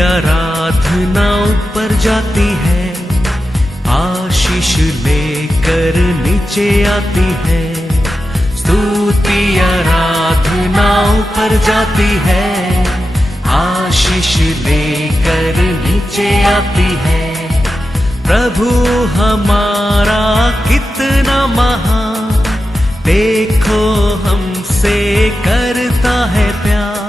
आराधना ऊपर जाती है, आशीष लेकर नीचे आती है। स्तुति आराधना ऊपर जाती है, आशीष लेकर नीचे आती है। प्रभु हमारा कितना महान, देखो हमसे करता है प्यार।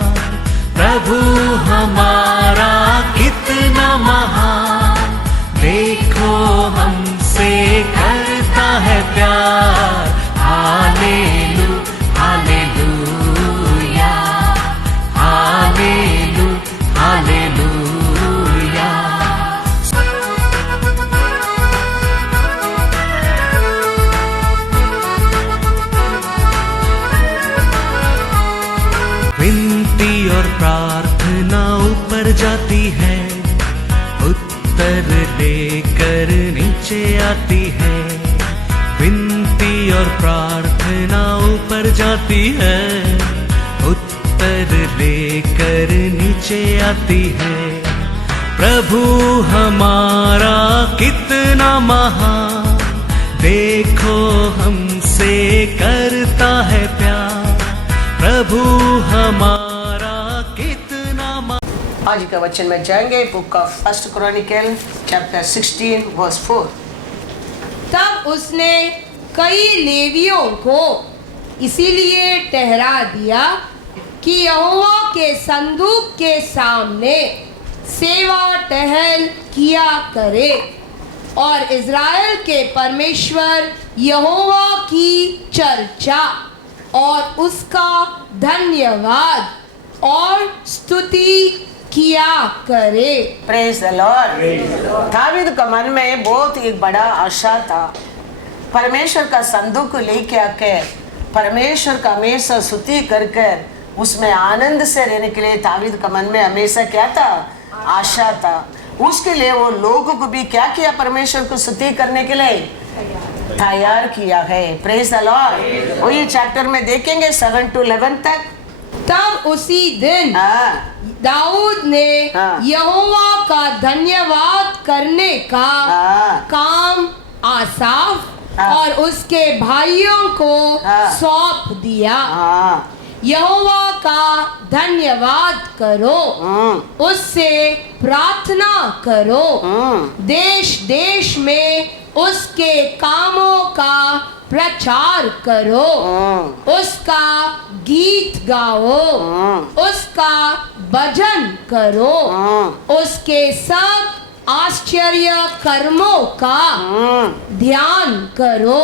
प्रभु हमारा कितना महान, देखो हमसे करता है प्यार। हालेलू हालेलूया, हालेलू हालेलूया। विनती और प्रार्थना ऊपर जाती है, उत्तर लेकर नीचे आती है। विनती और प्रार्थना ऊपर जाती है, उत्तर लेकर नीचे आती है। प्रभु हमारा कितना महान, देखो हमसे करता है प्यार। प्रभु हमारा कितना महान। आज का वचन में जाएंगे book of first chronicle chapter 16 verse 4। तब उसने कई लेवियों को इसीलिए ठहरा दिया कि यहोवा के संदूक के सामने सेवा टहल किया करे और इज़राइल के परमेश्वर यहोवा की चर्चा और उसका धन्यवाद और स्तुति किया करे। Praise the Lord. दावीद का मन में बहुत एक बड़ा आशा था, परमेश्वर का संदूक लेके आकर परमेश्वर का हमेशा स्तुति कर कर उसमें आनंद से रहने के लिए दावीद का मन में हमेशा क्या था? आशा था। उसके लिए वो लोगों को भी क्या किया? परमेश्वर को स्तुति करने के लिए तैयार किया है। Praise the Lord. वही चैप्टर में देखेंगे 7 to 11 तक। तब उसी दिन दाऊद ने यहोवा का धन्यवाद करने का काम आसाफ और उसके भाइयों को सौंप दिया। यहोवा का धन्यवाद करो, उससे प्रार्थना करो, देश देश में उसके कामों का प्रचार करो, उसका गीत गाओ, उसका भजन करो, उसके सब आश्चर्य कर्मों का ध्यान करो,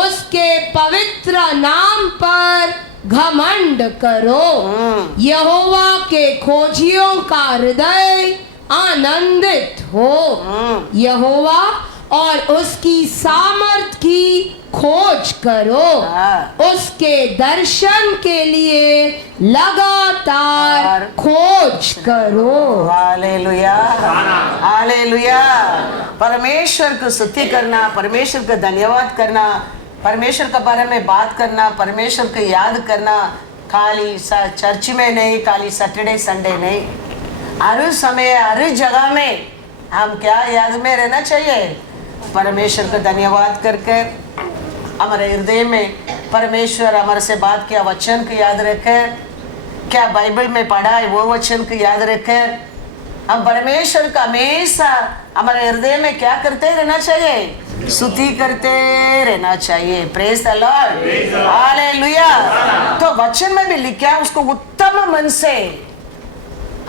उसके पवित्र नाम पर घमंड करो। यहोवा के खोजियों का हृदय आनंदित हो, यहोवा और उसकी सामर्थ की खोज करो, उसके दर्शन के लिए लगातार खोज करो। Hallelujah hallelujah. परमेश्वर को स्तुति करना, परमेश्वर का धन्यवाद करना, परमेश्वर के बारे में बात करना, परमेश्वर को याद करना, खाली चर्च में नहीं, खाली सैटरडे संडे नहीं, हर समय हर जगह में हम क्या याद में रहना चाहिए? परमेश्वर का धन्यवाद करके हमारे हृदय में परमेश्वर हमारे से बात किया वचन को याद रखें, क्या बाइबल में पढ़ा है वो वचन को याद रखें। हम परमेश्वर का हमेशा हमारे हृदय में क्या करते रहना चाहिए? स्तुति करते रहना चाहिए। Praise the Lord hallelujah. तो वचन में भी लिखा उसको उत्तम मन से,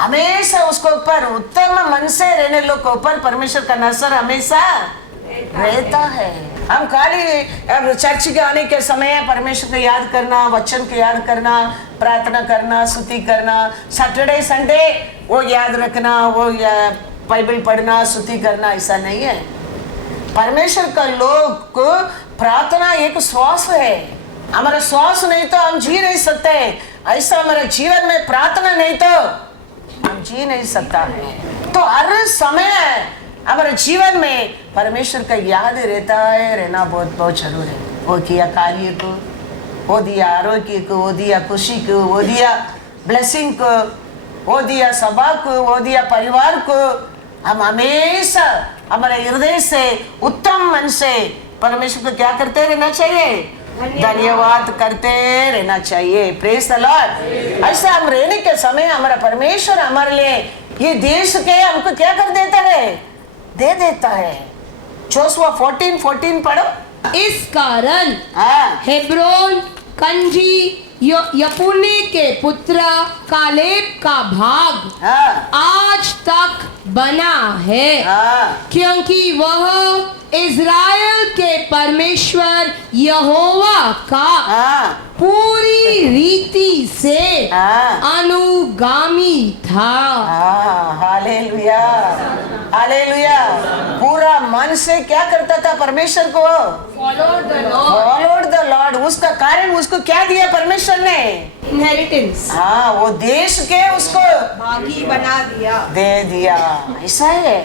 हमेशा उसको ऊपर उत्तम मन से रहने लोग के ऊपर परमेश्वर का नजर हमेशा रहता है। हम खाली चर्च के आने के समय परमेश्वर को याद करना, वचन को याद करना, प्रार्थना करना, स्तुति करना, सैटरडे संडे वो याद रखना, वो बाइबल पढ़ना, स्तुति करना, ऐसा नहीं है। परमेश्वर का लोग को प्रार्थना एक श्वास है। हमारा श्वास नहीं तो हम जी नहीं सकते। ऐसा हमारे जीवन में प्रार्थना नहीं तो हम जी नहीं सकता है। तो हर समय हमारे जीवन में परमेश्वर का याद रहता है, रहना बहुत बहुत जरूरी है। वो किया कार्य को, वो दिया आरोग्य को, वो दिया खुशी को, वो दिया ब्लेसिंग को, वो दिया सभा को, वो दिया परिवार को। हम हमेशा हमारे हृदय से, उत्तम मन से परमेश्वर को क्या करते रहना चाहिए? धन्यवाद करते रहना चाहिए। Praise the Lord. ऐसा हम रहने के समय हमारा परमेश्वर हमारे लिए ये देश के हमको क्या कर देता है? दे देता है। जोशुआ 14:14 पढ़ो। इस कारण हाँ हेब्रोन कंजी यपुन्ने के पुत्र कालेब का भाग हाँ आज तक बना है, हाँ क्योंकि वह इज़राइल के परमेश्वर यहोवा का हाँ पूरी रीति से हाँ अनुगामी था। Hallelujah, hallelujah. पूरा मन से क्या करता था परमेश्वर को? Followed the Lord. उसका कारण उसको क्या दिया परमेश्वर ने? इनहेरिटेंस, हाँ, वो देश के उसको भागी बना दिया, दे दिया। ऐसा है,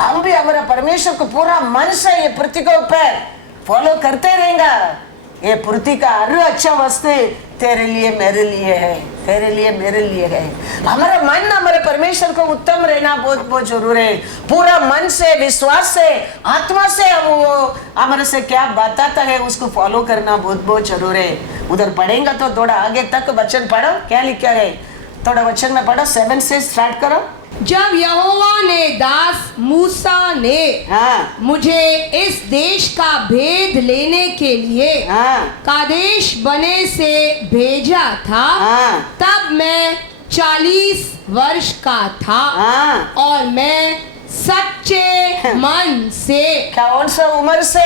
हम भी हमारा परमेश्वर को पूरा मन से ये पृथ्वी के ऊपर फॉलो करते रहेंगे। ये पृथ्वी का हर अच्छा वस्तु तेरे लिए मेरे लिए है, तेरे लिए मेरे लिए है। हमारा मन हमारे परमेश्वर को उत्तम रहना बहुत बहुत जरूरी है। पूरा मन से, विश्वास से, आत्मा से हम वो हमारे से क्या बताता है उसको फॉलो करना बहुत बहुत जरूरी है। उधर पढ़ेंगे तो थोड़ा आगे तक वचन पढ़ो, क्या लिखा है थोड़ा वचन में पढ़ो। 7 से स्टार्ट करो। जब यहोवा ने दास मूसा ने हाँ मुझे इस देश का भेद लेने के लिए हाँ कादेश बने से भेजा था, हाँ तब मैं 40 वर्ष का था हाँ और मैं सच्चे मन से कौन सा उम्र से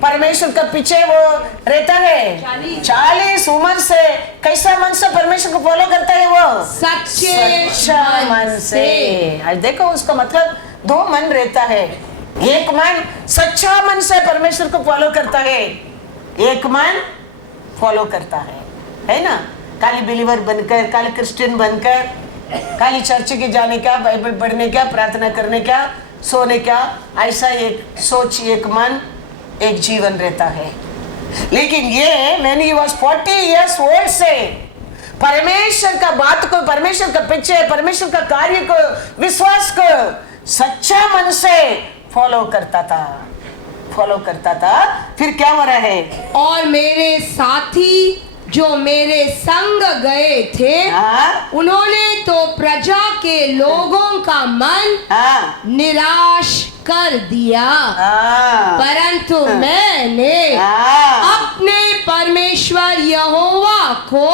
परमेश्वर का पीछे वो रहता है? 40 उम्र से। कैसा मन से परमेश्वर को फॉलो करता है वो? सच्चा मन से। आज देखो उसका मतलब 2 मन रहता है। एक मन सच्चा मन से परमेश्वर को फॉलो करता है, एक मन फॉलो करता है ना? खाली बिलीवर बनकर, खाली क्रिश्चियन बनकर, खाली चर्च के जाने का, बाइबल पढ़ने का, प्रार्थना करने का, सोने का, ऐसा एक सोच, एक मन, एक जीवन रहता है। लेकिन ये when he was 40 years old से परमेश्वर का बात को, परमेश्वर का पीछे, परमेश्वर का कार्य को, विश्वास को सच्चा मन से फॉलो करता था, फॉलो करता था। फिर क्या हो रहा है? और मेरे साथी जो मेरे संग गए थे, उन्होंने तो प्रजा के लोगों का मन निराश कर दिया, परंतु मैंने अपने परमेश्वर यहोवा को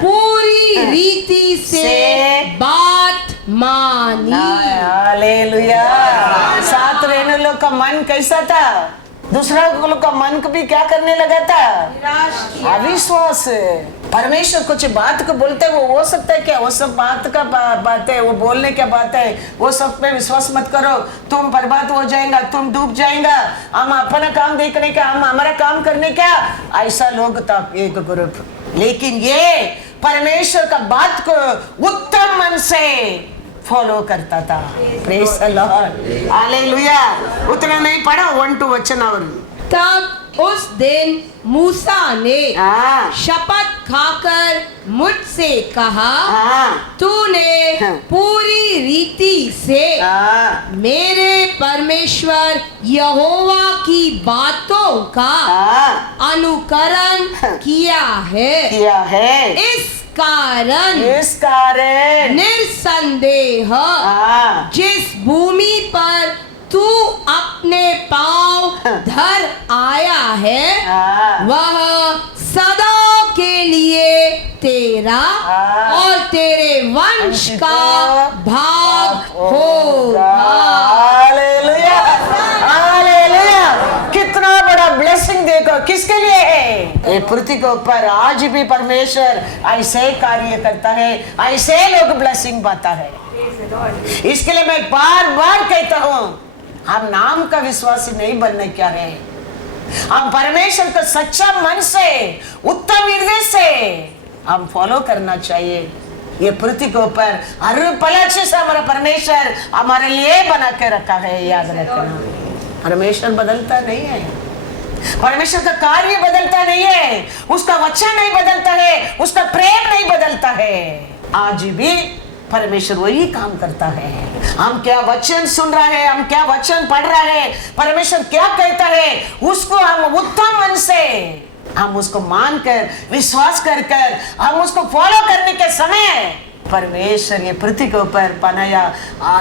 पूरी रीति से बात मानी। हालेलुया। साथ रहने लोग का मन कैसा था? दूसरा लोग का मन को भी क्या करने लगा था? अविश्वास। परमेश्वर कुछ बात को बोलते वो सकता है क्या? वो सब बात का बात है, वो बोलने क्या बात है, वो सब पे विश्वास मत करो, तुम बर्बाद हो जाएगा, तुम डूब जाएगा। हम अपना काम देखने का, हम हमारा काम करने का, ऐसा लोग था एक ग्रुप। लेकिन ये परमेश्वर का बात को उत्तम मन से फॉलो करता था। Praise the Lord, hallelujah. उतना नहीं पढ़ा 1 to वचन और। तब उस दिन मूसा ने शपथ खाकर मुझसे कहा, तूने पूरी रीति से मेरे परमेश्वर यहोवा की बातों का अनुकरण किया है। इस कारण निस्संदेह जिस भूमि पर तू अपने पांव धर आया है, वह सदा के लिए तेरा और तेरे वंश का भाग होगा। Hallelujah, hallelujah. कितना बड़ा ब्लेसिंग देखो, किसके लिए है? ये पृथ्वी के ऊपर आज भी परमेश्वर ऐसे कार्य करता है, ऐसे लोग ब्लेसिंग पाता है। इसके लिए मैं बार बार कहता हूँ, हम नाम का विश्वासी नहीं बनने क्या है, हम परमेश्वर को सच्चा मन से, उत्तम हृदय से हम फॉलो करना चाहिए। ये पृथ्वी के ऊपर हर पल से हमारा परमेश्वर हमारे लिए बना के रखा है, याद रखना। परमेश्वर बदलता नहीं है, परमेश्वर का कार्य बदलता नहीं है, उसका वचन नहीं बदलता है, उसका प्रेम नहीं बदलता है। आज भी परमेश्वर वही काम करता है। हम क्या वचन सुन रहे हैं, हम क्या वचन पढ़ रहे हैं, परमेश्वर क्या कहता है, उसको हम उत्तम मन से हम उसको मानकर विश्वास कर हम उसको फॉलो करने के समय परमेश्वर ये पृथ्वी के ऊपर बनाया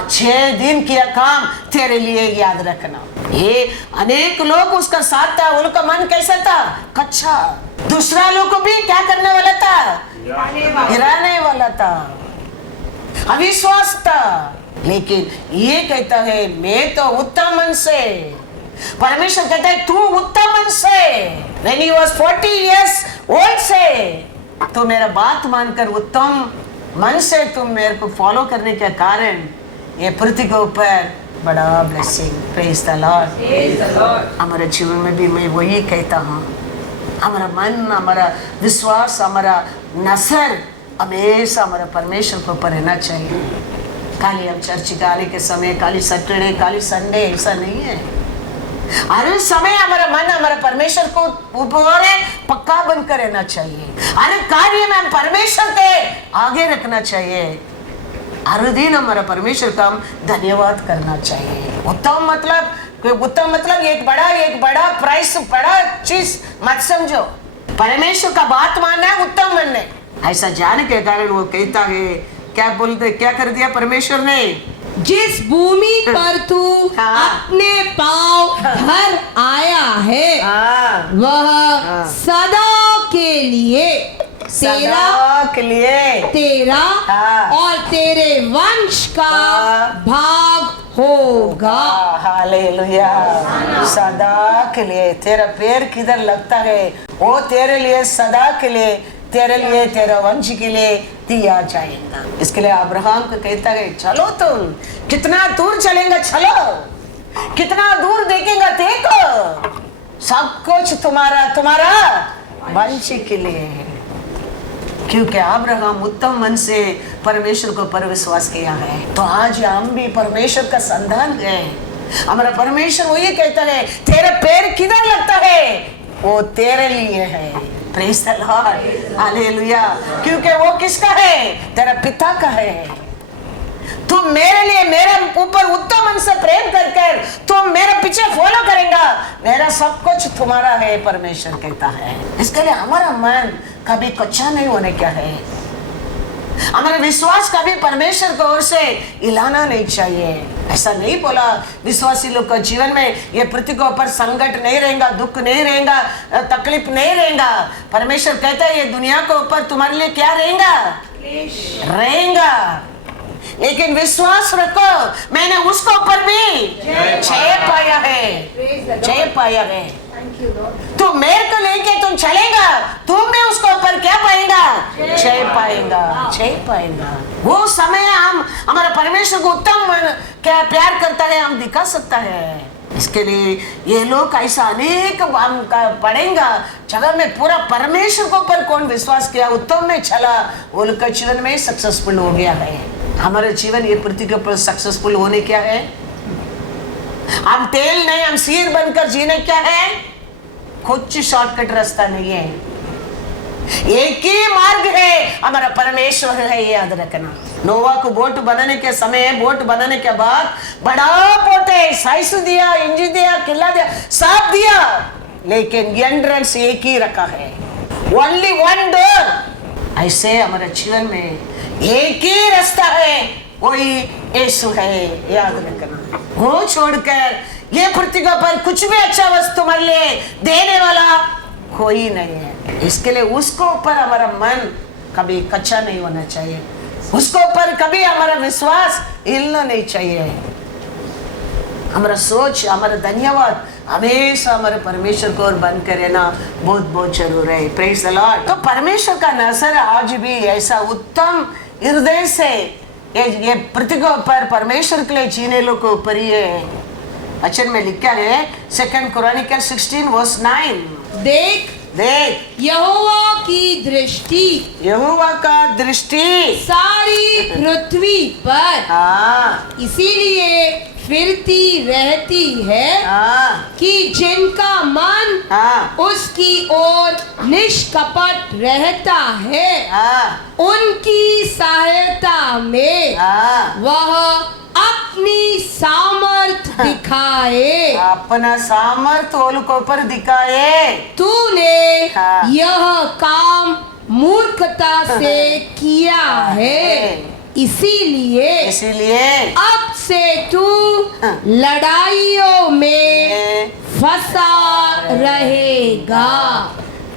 6 दिन किया काम तेरे लिए याद रखना। ये अनेक लोग उसका साथ था, उनका मन कैसा था, कच्चा। दूसरा लोग को भी क्या करने वाला था, गिराने वाला था, अविश्वास था। लेकिन ये कहता है मैं तो उत्तम मन से, परमेश्वर कहता है तू उत्तम मन से, when he was 40 years old से तो मेरा बात मानकर उत्तम मन से तुम मेरे को फॉलो करने के कारण ये पृथ्वी के ऊपर बड़ा ब्लेसिंग। Praise the Lord. हमारे जीवन में भी मैं वही कहता हूँ, हमारा मन, हमारा विश्वास, हमारा नजर हमेशा हमारा परमेश्वर के ऊपर रहना चाहिए। खाली हम चर्च जाने के समय, खाली सैटरडे, खाली संडे, ऐसा नहीं है। हर समय हमारा मन हमारा परमेश्वर को ऊपर पक्का बनकर रहना चाहिए। हर कार्य में हम परमेश्वर के आगे रखना चाहिए। हर दिन हमारा परमेश्वर का हम धन्यवाद करना चाहिए। उत्तम मतलब एक बड़ा प्राइस, बड़ा चीज मत समझो। परमेश्वर का बात मानना है उत्तम मन है। ऐसा जाने के कारण वो कहता है, क्या कर दिया परमेश्वर ने, जिस भूमि पर तू अपने पांव धर आया है वह सदा के लिए तेरा और तेरे वंश का भाग होगा। हालेलुया। सदा के लिए तेरा पैर किधर लगता है वो तेरे लिए सदा के लिए, तेरे लिए, तेरा वंश के लिए दिया जाएगा। इसके लिए अब्राहम को कहता है चलो तुम कितना दूर चलेंगे, चलो कितना दूर देखेंगे, देखो सब कुछ तुम्हारा वंश के लिए है। क्योंकि अब्राहम उत्तम मन से परमेश्वर को पर विश्वास किया है। तो आज हम भी परमेश्वर का संतान है। हमारा परमेश्वर वही कहता है तेरे पैर किधर लगता है वो तेरे लिए है। Praise the Lord, hallelujah. क्योंकि वो किसका है, तेरा पिता का है। तुम मेरे लिए, मेरे ऊपर उत्तम मन से प्रेम कर तुम मेरे पीछे फॉलो करेंगे, मेरा सब कुछ तुम्हारा है, परमेश्वर कहता है। इसके लिए हमारा मन कभी कच्चा नहीं होने क्या है। हमारा विश्वास कभी परमेश्वर की ओर से हिलाना नहीं चाहिए। ऐसा नहीं बोला विश्वासी लोग का जीवन में ये पृथ्वी के ऊपर संकट नहीं रहेगा, दुख नहीं रहेगा, तकलीफ नहीं रहेगा। परमेश्वर कहता है ये दुनिया के ऊपर तुम्हारे लिए क्या रहेगा, लेकिन विश्वास रखो मैंने उसको ऊपर भी जय पाया है। तो मेरे को लेके तुम चलेगा, तुम भी उसको ऊपर क्या पाएगा, जय पाएगा। वो समय हम हमारा परमेश्वर को उत्तम क्या प्यार करता है हम दिखा सकता है। इसके लिए ये लोग ऐसा अनेक हम पढ़ेंगे जगह में पूरा परमेश्वर को ऊपर कौन विश्वास किया, उत्तम में चला, वो लोग का जीवन में सक्सेसफुल हो गया है। हमारा जीवन ये पृथ्वी के ऊपर सक्सेसफुल होने क्या है, हम तेल नहीं, हम सिर बनकर जीने क्या है, कुछ शॉर्टकट रास्ता नहीं है। एक ही मार्ग है, हमारा परमेश्वर है, ये याद रखना। नोवा को बोट बनाने के समय, बोट बनाने के बाद बड़ा बोट है, साइज दिया, इंजन दिया, किला दिया, सब दिया, लेकिन एंट्रेंस एक ही रखा है, ओनली वन डोर। ऐसे हमारे जीवन में एक ही रास्ता है, वही यीशु है, याद रखना। वो छोड़कर ये पृथ्वी पर कुछ भी अच्छा वस्तु हमारे लिए देने वाला कोई नहीं है। इसके लिए उसको ऊपर हमारा मन कभी कच्चा नहीं होना चाहिए, उसको ऊपर कभी हमारा विश्वास हिलना नहीं चाहिए। हमारा सोच, हमारा धन्यवाद हमेशा हमारे परमेश्वर को और बंद कर रहना बहुत बहुत जरूर है। Praise the Lord. तो परमेश्वर का नजर आज भी ऐसा उत्तम हृदय से ये पृथ्वी पर परमेश्वर के लिए जीने लोग के ऊपर ही है। वचन में लिखा है 2 क्रॉनिकल 16:9, देख यहोवा का दृष्टि सारी पृथ्वी पर, इसीलिए फिरती रहती है हाँ कि जिनका मन हाँ उसकी ओर निष्कपट रहता है, हाँ उनकी सहायता में हाँ वह अपनी सामर्थ दिखाए। अपना सामर्थ ओल को ऊपर दिखाए। तूने हाँ। यह काम मूर्खता से किया है, इसीलिए इसीलिए अब से तू लड़ाइयों में फंसा रहेगा।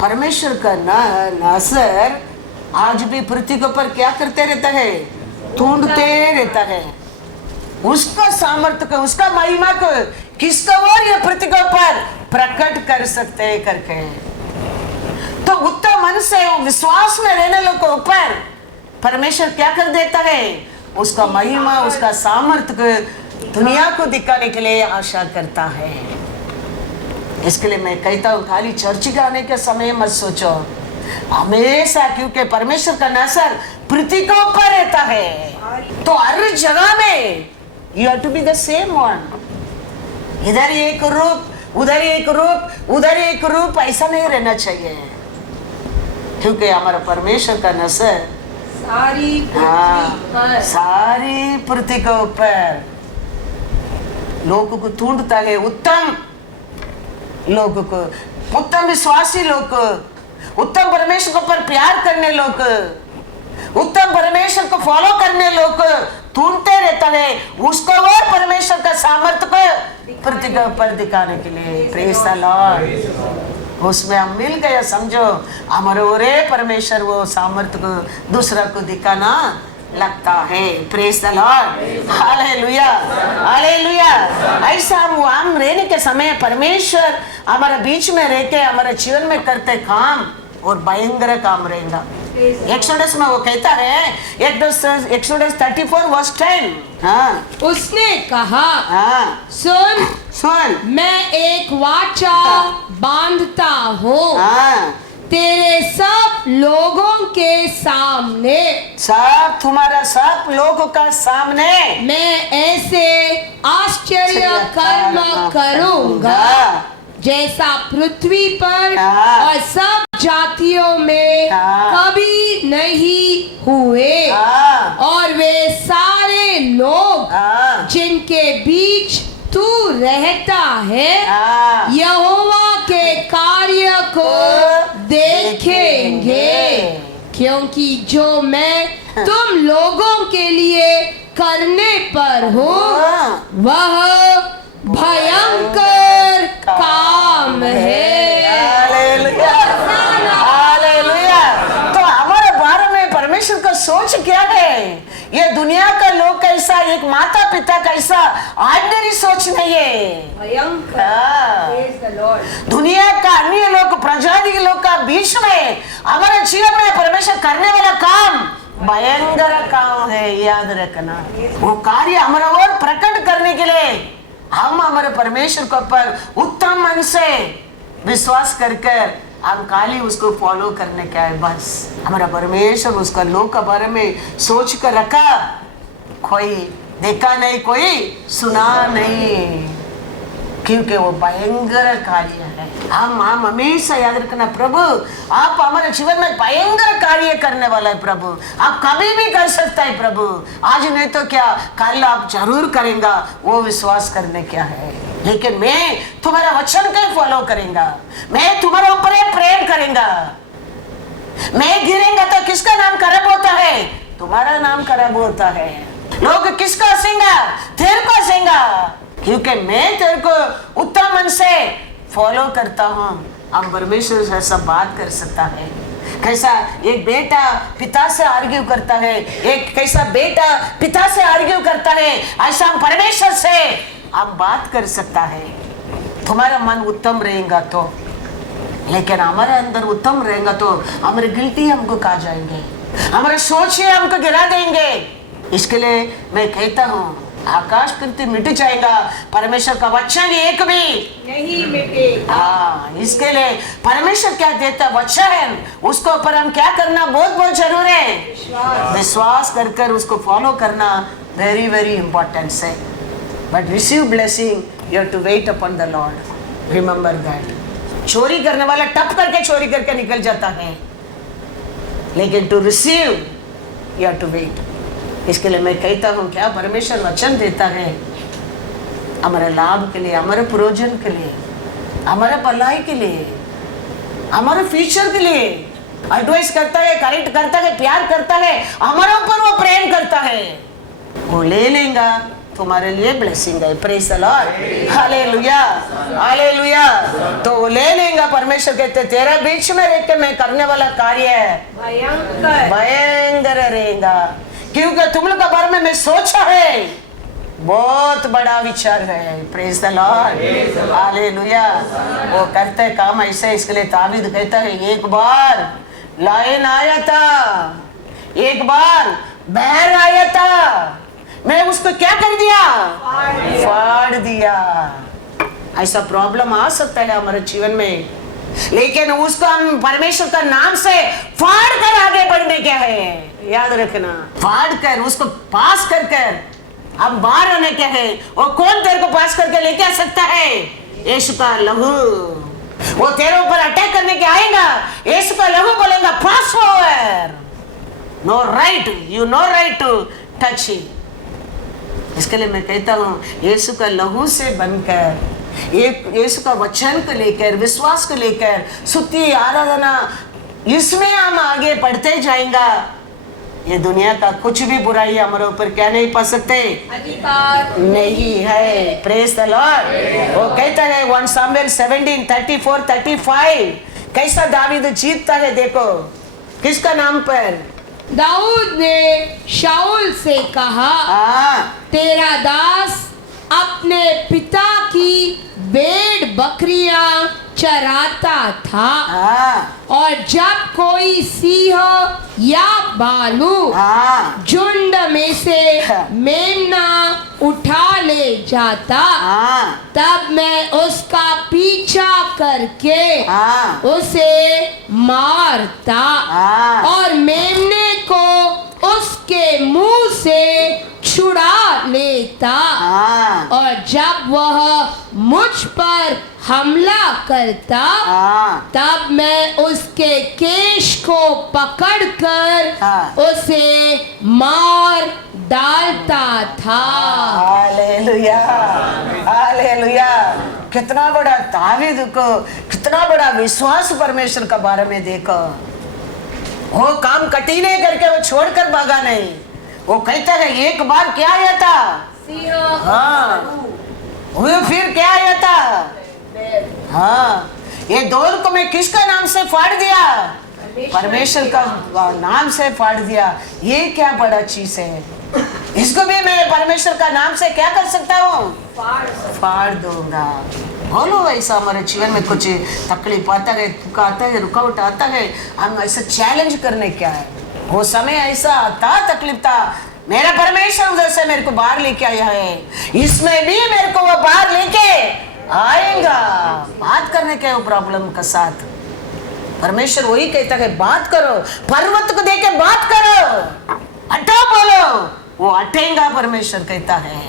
परमेश्वर का नासर आज भी पृथ्वी के ऊपर क्या करते रहता है? ढूंढते रहता है उसका सामर्थ्य को, उसका महिमा को किसका और ये पृथ्वी के ऊपर प्रकट कर सकते हैं करके। तो उत्तम मन से विश्वास में रहने लोग को ऊपर परमेश्वर क्या कर देता है? उसका महिमा, उसका सामर्थ्य को दुनिया को दिखाने के लिए आशा करता है। इसके लिए मैं कहता हूँ खाली चर्च के आने के समय मत सोचो, हमेशा, क्योंकि परमेश्वर का नजर पृथ्वी के ऊपर रहता है। तो हर जगह में you have to be the same one. इधर एक रूप, उधर एक रूप, उधर एक रूप, ऐसा नहीं रहना चाहिए, क्योंकि हमारा परमेश्वर का नजर सारी पृथ्वी पर, सारी पृथ्वी के ऊपर लोगों को ढूंढता है, उत्तम लोगों को, उत्तम विश्वासी लोग को, उत्तम परमेश्वर के ऊपर प्यार करने लोग, उत्तम परमेश्वर को फॉलो करने लोग ढूंढते रहता है उसको और परमेश्वर का सामर्थ्य को पृथ्वी के ऊपर दिखाने के लिए। Praise the Lord. उसमें हम मिल गए, समझो हमारे ओरे परमेश्वर वो सामर्थ्य को दूसरा को दिखाना लगता है। Praise the Lord, hallelujah, hallelujah. ऐसा हम रहने के समय परमेश्वर हमारे बीच में रह के हमारे जीवन में करते काम और भयंकर काम रहेगा। एक्सोडस में वो कहता है, एक्सोडस 34:10, हाँ उसने कहा, हाँ सुन सुन, मैं एक वाचा बांधता हूँ हाँ तेरे सब लोगों के सामने, सब तुम्हारा सब लोगों का सामने मैं ऐसे आश्चर्य कर्म करूंगा जैसा पृथ्वी पर हाँ। और सब जातियों में हाँ। कभी नहीं हुए, हाँ। और वे सारे लोग हाँ। जिनके बीच तू रहता है हाँ। यहोवा के कार्य को देखेंगे, क्योंकि जो मैं तुम लोगों के लिए करने पर हूँ वह भयंकर काम है। Hallelujah, hallelujah. तो हमारे बारे में परमेश्वर का सोच क्या है? ये दुनिया का लोग कैसा, एक माता पिता कैसा ऑर्डिनरी सोच नहीं है। भयंकर। हाँ। Praise the Lord. दुनिया का अन्य लोग, प्रजाति के लोग का बीच में हमारे जीवन में परमेश्वर करने वाला काम भयंकर काम है, याद रखना। वो कार्य हमारा और प्रकट करने के लिए हम हमारे परमेश्वर के ऊपर उत्तम मन से विश्वास करके हम खाली उसको फॉलो करने का है बस। हमारा परमेश्वर उसका लोग के बारे में सोच कर रखा, कोई देखा नहीं, कोई सुना नहीं, क्योंकि वो भयंकर कार्य है। हम हमेशा याद रखना, प्रभु आप हमारे जीवन में भयंकर कार्य करने वाला है प्रभु, आप कभी भी कर सकता है प्रभु, आज नहीं तो क्या कल आप जरूर करेंगे, वो विश्वास करने क्या है। लेकिन मैं तुम्हारा वचन को फॉलो करेंगा, मैं तुम्हारे ऊपर प्रेम करेंगा। मैं गिरेंगा तो किसका नाम खराब होता है? तुम्हारा नाम खराब होता है। लोग किसका हंसेंगा? तेरे को हंसेंगा, क्योंकि मैं तेरे को उत्तम मन से फॉलो करता हूँ। अब परमेश्वर से सब बात कर सकता है। कैसा एक बेटा पिता से आर्ग्यू करता है, एक कैसा बेटा पिता से आर्ग्यू करता है, ऐसा हम परमेश्वर से हम बात कर सकता है। तुम्हारा मन उत्तम रहेगा तो, लेकिन हमारे अंदर उत्तम रहेगा तो हमारे गिल्टी हमको खा जाएंगे, हमारे सोच हमको गिरा देंगे। इसके लिए मैं कहता हूँ आकाश पृथ्वी मिट जाएगा, परमेश्वर का वचन एक भी नहीं मिटेगा। हाँ, इसके लिए परमेश्वर क्या देता वचन, उसको ऊपर हम क्या करना बहुत बहुत जरूर है। विश्वास कर कर उसको फॉलो करना वेरी वेरी इंपॉर्टेंट है। But receive blessing, you have to wait upon the Lord. Remember that. चोरी करने वाला टप करके चोरी करके निकल जाता है, लेकिन to receive, you have to wait. इसके लिए मैं कहता हूँ क्या परमेश्वर वचन देता है हमारे लाभ के लिए, हमारे प्रयोजन के लिए, हमारे भलाई के लिए, हमारे फ्यूचर के लिए एडवाइस करता है, करेक्ट करता है, प्यार करता है, हमारे ऊपर वो प्रेम करता है। वो ले लेगा तुम्हारे लिए ब्लेसिंग है। Praise the Lord, hallelujah hallelujah. तो वो ले लेगा। परमेश्वर कहते तेरा बीच में रह के मैं करने वाला कार्य है भयंकर रहेगा, क्योंकि तुम लोग के बारे में मैं सोचा है बहुत बड़ा विचार है। Praise the Lord, hallelujah. वो करते काम ऐसे, इसके लिए ताबीद कहता है एक बार लायन आया था, एक बार बहर आया था, मैं उसको क्या कर दिया? फाड़ दिया। ऐसा प्रॉब्लम आ सकता है हमारे जीवन में, लेकिन उसको हम परमेश्वर का नाम से फाड़ कर आगे बढ़ने क्या है, याद रखना। फाड़ कर उसको पास कर कर अब बाहर आने क्या है। वो कौन तेरे को पास करके लेके आ सकता है? यीशु का लहू। वो तेरे ऊपर अटैक करने के आएगा, यीशु का लहू बोलेगा pass over, no right, you no right to touch him. इसके लिए मैं कहता हूँ यीशु का लहू से बनकर, यीशु का वचन को लेकर, विश्वास को लेकर, स्तुति आराधना, इसमें हम आगे बढ़ते जाएंगे। ये दुनिया का कुछ भी बुराई हमारे ऊपर क्या नहीं पा सकते, अधिकार नहीं है। Praise the Lord. वो कहता है 1 Samuel 17:34-35 कैसा दावीद जीतता है, देखो किसका नाम पर। दाऊद ने शाऊल से कहा, तेरा दास अपने पिता की भेड़ बकरियां चराता था, और जब कोई सिंह या भालू झुंड में से मेमना उठा ले जाता, तब मैं उसका पीछा करके उसे मारता और मेमने को उसके मुंह से छुड़ा लेता, और जब वह मुझ पर हमला करता तब मैं उसके केश को पकड़कर उसे मार डालता था। Hallelujah hallelujah. कितना बड़ा दावीद को कितना बड़ा विश्वास परमेश्वर के बारे में देखो। वो काम कठिन है करके वो छोड़कर भागा नहीं। वो कहता है एक बार क्या आया था, वो फिर क्या आया था, ये दौर को मैं किसका नाम से फाड़ दिया, परमेश्वर का नाम से फाड़ दिया। ये क्या बड़ा चीज है, इसको भी मैं परमेश्वर का नाम से क्या कर सकता हूँ, फाड़ दूंगा। बोलो ऐसा हमारे जीवन में कुछ तकलीफ आता है, दुख आता है, रुकावट आता है, हम ऐसा चैलेंज करने क्या है। वो समय ऐसा था, तकलीफ था, मेरा परमेश्वर उधर से मेरे को बाहर लेके आया है, इसमें भी मेरे को वो बाहर लेके आएगा। बात करने के प्रॉब्लम का साथ परमेश्वर वही कहता है बात करो, पर्वत को देके बात करो, हटो बोलो, वो हटेगा। परमेश्वर कहता है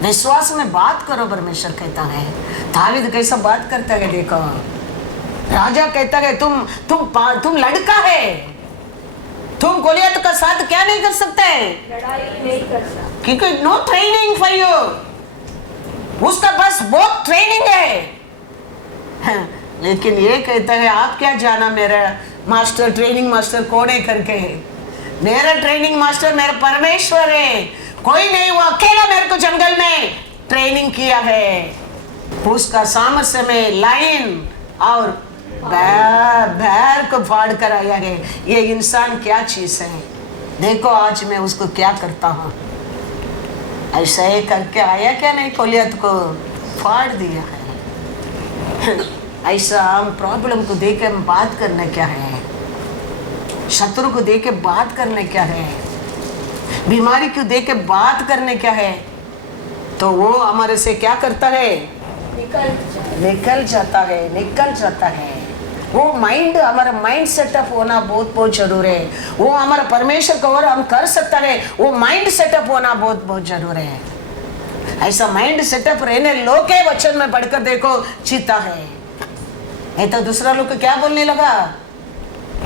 विश्वास में बात करो, परमेश्वर कहता है। दावीद कैसा बात करता है देखो। राजा कहता है तुम लड़का है, तुम गोलियत का साथ क्या नहीं कर सकते, लड़ाई नहीं कर सकते, क्योंकि नो ट्रेनिंग फॉर यू, उसका बस बहुत ट्रेनिंग है। लेकिन ये कहता है आप क्या जाना मेरा मास्टर, ट्रेनिंग मास्टर कौन है करके। मेरा ट्रेनिंग मास्टर मेरा परमेश्वर है, कोई नहीं, वो अकेला मेरे को जंगल में ट्रेनिंग किया है। उसका सामर्थ्य में लाइन और बैर को फाड़ कर आया है। ये इंसान क्या चीज है, देखो आज मैं उसको क्या करता हूँ। ऐसा ही करके आया क्या नहीं, गोलियत को फाड़ दिया है। ऐसा हम प्रॉब्लम को देख के हम बात करना क्या है, शत्रु को देख के बात करने क्या है, बीमारी को देख के बात करने क्या है, तो वो हमारे से क्या करता है, निकल जाता है। वो माइंड, हमारा माइंड सेटअप होना बहुत जरूरी है। वो हमारा परमेश्वर को और हम कर सकता है, वो माइंड सेटअप होना बहुत जरूरी है। ऐसा माइंड सेटअप रहने लो के वचन में पढ़कर देखो, चीता है। नहीं तो दूसरा लोग को क्या बोलने लगा,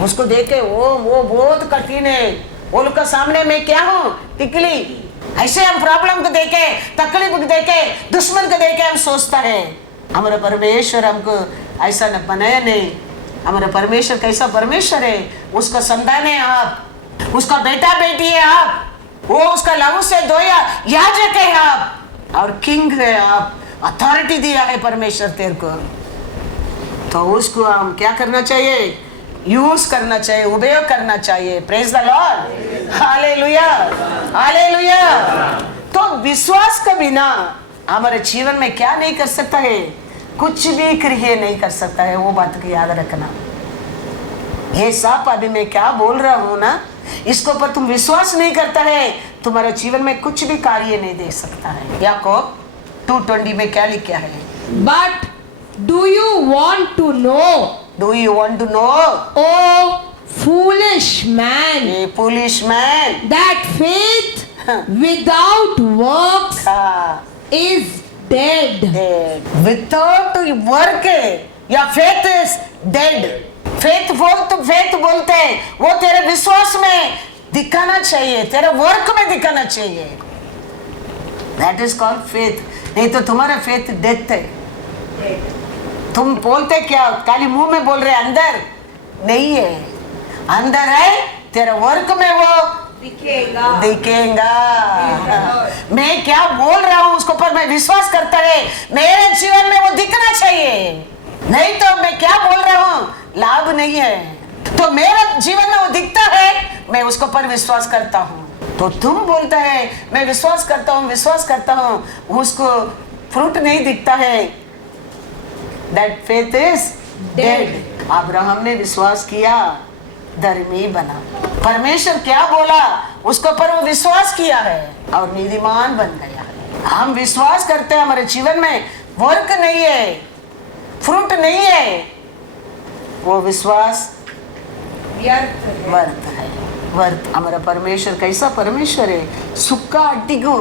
उसको देखे वो बहुत कठिन है, वो लोग का सामने मैं क्या हूँ, टिकली। ऐसे हम प्रॉब्लम को देखे, तकलीफ को देखे, दुश्मन को देखे हम सोचता है। हमारा परमेश्वर हमको ऐसा न बनाया नहीं। हमारा परमेश्वर कैसा परमेश्वर है, उसका संतान है आप, उसका बेटा बेटी है आप, वो उसका लहू से धोया याजक है आप, और किंग है आप, अथॉरिटी दिया है परमेश्वर तेरे को। तो उसको हम क्या करना चाहिए, यूज करना चाहिए, उपयोग करना चाहिए। Praise the Lord, hallelujah, hallelujah. तो विश्वास के बिना हमारे जीवन में क्या नहीं कर सकता है, कुछ भी क्रिया नहीं कर सकता है। वो बात को याद रखना। ये सब अभी मैं क्या बोल रहा हूँ ना, इसके ऊपर तुम विश्वास नहीं करता है, तुम्हारे जीवन में कुछ भी कार्य नहीं दे सकता है। याकूब 2:20 में क्या लिखा है, But do you want to know, do you want to know, O foolish man, ये foolish man, that faith without works is dead? Without work या फेथ इज डेड। फेथ बोलते हैं, वो तेरे विश्वास में दिखाना चाहिए, तेरे वर्क में दिखाना चाहिए। That is called faith. नहीं तो तुम्हारा फेथ डेथ है। तुम बोलते क्या, खाली मुंह में बोल रहे, अंदर नहीं है। अंदर है, तेरे वर्क में वो दिखेगा। मैं क्या बोल रहा हूँ उसके ऊपर मैं विश्वास करता है, मेरे जीवन में वो दिखना चाहिए। नहीं तो मैं क्या बोल रहा हूँ, लाभ नहीं है। तो मेरे जीवन में वो दिखता है, मैं उसके ऊपर विश्वास करता हूँ। तो तुम बोलता है मैं विश्वास करता हूँ, उसको फ्रूट नहीं दिखता है, that faith is dead. Abraham ने विश्वास किया, धर्मी बना। परमेश्वर क्या बोला उसके ऊपर वो विश्वास किया है और नीतिमान बन गया है। हम विश्वास करते हैं, हमारे जीवन में वर्क नहीं है, फ्रूट नहीं है, वो विश्वास वर्त है। वर्त। हमारा परमेश्वर कैसा परमेश्वर है, सुक्का अड्डी को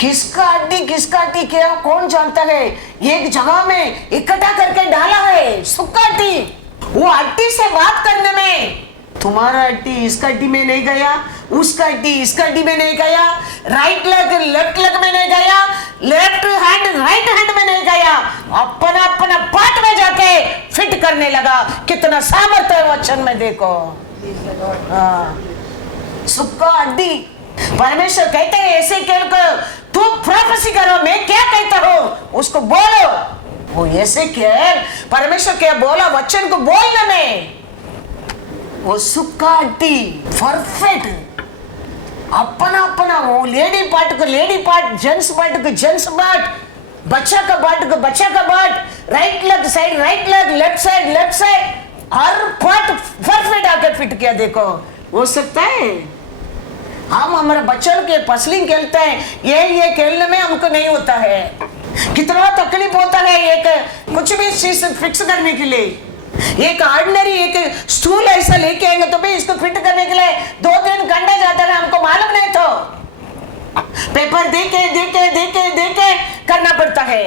किसका अड्डी क्या कौन जानता है। एक जगह में इकट्ठा करके डाला है सुक्का अड्डी। वो अड्डी से बात करने में, तुम्हारा अड्डी इसका अड्डी में नहीं गया, उसका अड्डी इसका अड्डी में नहीं गया, राइट लेग लेफ्ट लेग में नहीं गया, लेफ्ट हैंड राइट हैंड में नहीं गया, अपना अपना पार्ट में जाके फिट करने लगा। कितना सामर्थ्य है वचन में, देखो। सुक्का अड्डी। परमेश्वर कहते हैं ऐसे केल को तू प्रोफेसी करो, मैं क्या कहता हूँ उसको बोलो। वो ऐसे केल परमेश्वर क्या बोला वचन को बोलने में, वो सुक्का अड्डी परफेक्ट। अपना अपना वो लेडी पार्ट को लेडी पार्ट, जेंट्स पार्ट को जेंट्स पार्ट, बच्चा का पार्ट को बच्चा का part, right leg side right leg, left side left side, हर पार्ट परफेक्ट आकर फिट किया। देखो हो सकता है हम हमारे बच्चों के पसलिंग खेलते हैं, ये खेलने में हमको नहीं होता है। कितना तकलीफ होता है एक कुछ भी चीज फिक्स करने के लिए। एक ऑर्डिनरी एक स्टूल ऐसा लेके आएंगे तो भी इसको फिट करने के लिए 2-3 घंटे जाता है, हमको मालूम नहीं। तो पेपर देके करना पड़ता है।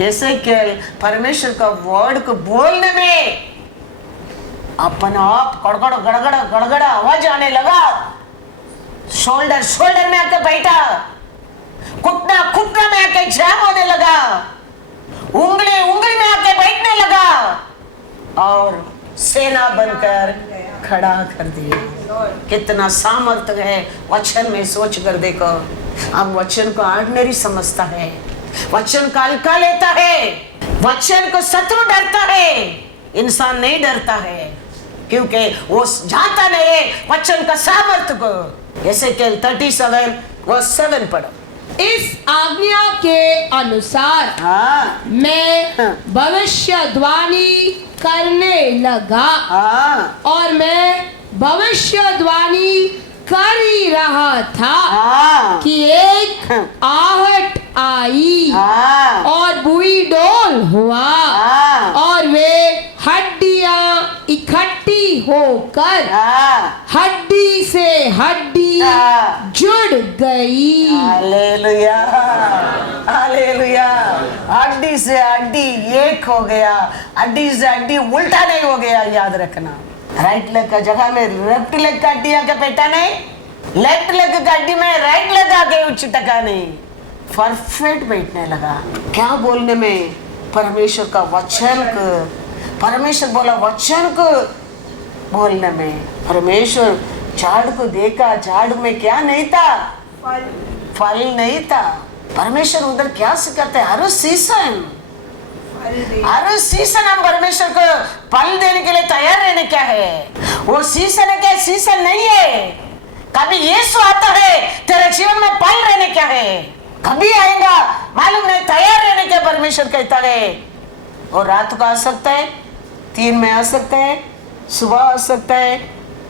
ऐसे खेल परमेश्वर का वर्ड को बोलने में अपना आप गड़गड़ा आवाज आने लगा। शोल्डर में आके बैठा, घुटना में आके जाम होने लगा, उंगली में आके बैठने लगा और सेना बनकर खड़ा कर दिया। कितना सामर्थ्य है वचन में, सोच कर देखो। हम वचन को ऑर्डिनरी समझता है, वचन को हल्का लेता है, वचन को शत्रु डरता है, इंसान नहीं डरता है क्योंकि वो जानता नहीं है वचन का सामर्थ्य को। ऐसे केल 37:7 पढ़ो। इस आज्ञा के अनुसार मैं भविष्यवाणी करने लगा और मैं भविष्यवाणी कर ही रहा था कि एक आहट आई और बुई डोल हुआ और वे हड्डियां इकट्ठी होकर हड्डी से हड्डी जुड़ गई। हालेलुया, हड्डी से हड्डी एक हो गया, हड्डी से हड्डी उल्टा नहीं हो गया, याद रखना। राइट लेग का जगह में लेफ्ट लेग का हड्डी आके बैठा नहीं, लेफ्ट लेग का हड्डी में राइट लेग आके चिटका नहीं, परफेक्ट बैठने लगा। क्या बोलने में? परमेश्वर का वचन को, परमेश्वर बोला वचन को बोलने में। परमेश्वर झाड़ को देखा, झाड़ में क्या नहीं था? फल नहीं था। परमेश्वर उधर क्या सिखाते हैं? हर सीजन हम परमेश्वर को फल देने के लिए तैयार रहने क्या है? वो सीजन है क्या? सीजन नहीं है। कभी यीशु आता है तेरे जीवन में फल रहने क्या है? कभी आएगा मालूम नहीं, तैयार रहने क्या परमेश्वर कहता है। और रात को आ सकता है, 3 में आ सकता है, सुबह आ सकता है,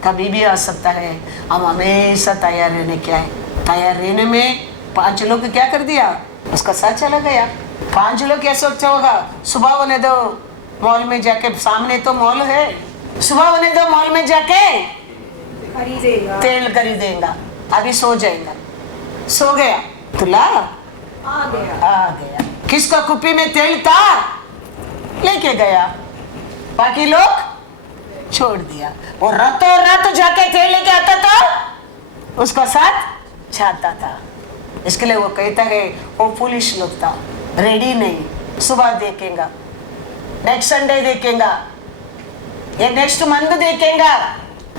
कभी भी आ सकता है। हम हमेशा तैयार रहने क्या है? तैयार रहने में 5 लोग क्या कर दिया? उसका साथ चला गया। 5 लोग क्या सोचा होगा? सुबह होने दो, मॉल में जाके, सामने तो मॉल है, सुबह होने दो, मॉल में जाके तेल खरीदेगा, अभी सो जाएगा। सो गया, तुला आ गया। किसका कुप्पी में तेल था? लेके गया, बाकी लोग छोड़ दिया। और रातों रात जाके तेल लेके आता था, उसका साथ जाता था। इसके लिए वो कहता है वो पुलिस लोग था, रेडी नहीं। सुबह देखेगा, नेक्स्ट संडे देखेगा, ये नेक्स्ट मंथ देखेगा,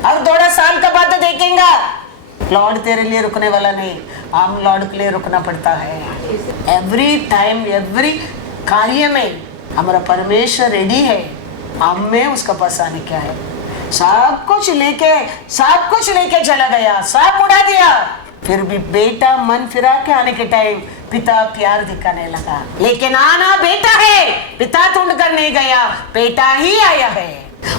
और 2 साल का बाद देखेगा। लॉर्ड तेरे लिए रुकने वाला नहीं, हम लॉर्ड के लिए रुकना पड़ता है। एवरी टाइम, एवरी कार्य में हमारा परमेश्वर रेडी है, हमें उसका पास आने क्या है। सब कुछ लेके चला गया, सब उड़ा दिया। फिर भी बेटा मन फिरा के आने के टाइम पिता प्यार दिखाने लगा। लेकिन आना बेटा है, पिता ढूंढ कर नहीं गया, बेटा ही आया है।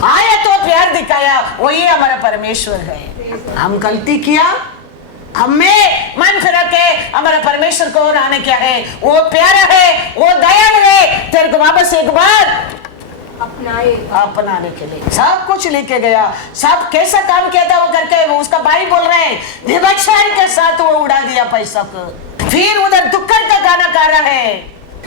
आया तो प्यार दिखाया, वही हमारा परमेश्वर है। हम गलती किया, हमें मन फिरा के हमारा परमेश्वर को और आने क्या है? वो प्यारा है, वो दयालु है, तेरे को वापस एक बार अपनाने के लिए सब कुछ लेके गया। सब कैसा काम किया था वो करके, वो उसका भाई बोल रहे हैं व्यभिचार के साथ वो उड़ा दिया पैसा को। फिर उधर दुक्कड़ का गाना गा रहा है,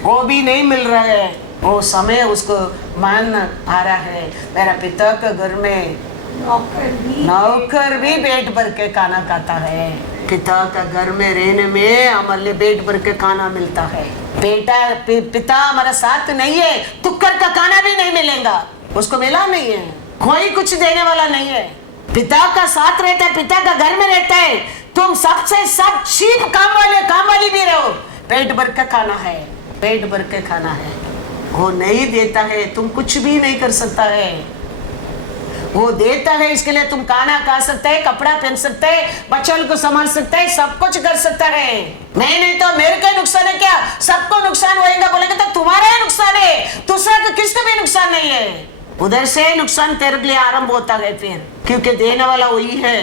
वो भी नहीं मिल रहा है। वो समय उसको मान आ रहा है, मेरा पिता के घर में नौकर भी पेट भर के खाना खाता है। पिता का घर में रहने में हमारे लिए पेट भर के खाना मिलता है। पिता हमारा साथ नहीं है, टुक्कर का खाना भी नहीं मिलेगा, उसको मिला नहीं है, कोई कुछ देने वाला नहीं है। पिता का साथ रहता है, पिता का घर में रहता है, तुम सबसे सब चीप काम वाली भी रहो। पेट भर के खाना है, पेट भर के खाना है। वो नहीं देता है, तुम कुछ भी नहीं कर सकता है। वो देता है, इसके लिए तुम खाना खा सकते हैं, कपड़ा पहन सकते हैं, बच्चों को संभाल सकते हैं, सब कुछ कर सकता है। नहीं तो मेरे का नुकसान है क्या? सबको नुकसान होएगा बोलेंगे तो तुम्हारा ही नुकसान है, दूसरा को किसका भी नुकसान नहीं है। उधर से नुकसान तेरे लिए आरंभ होता है फिर, क्योंकि देने वाला वही है।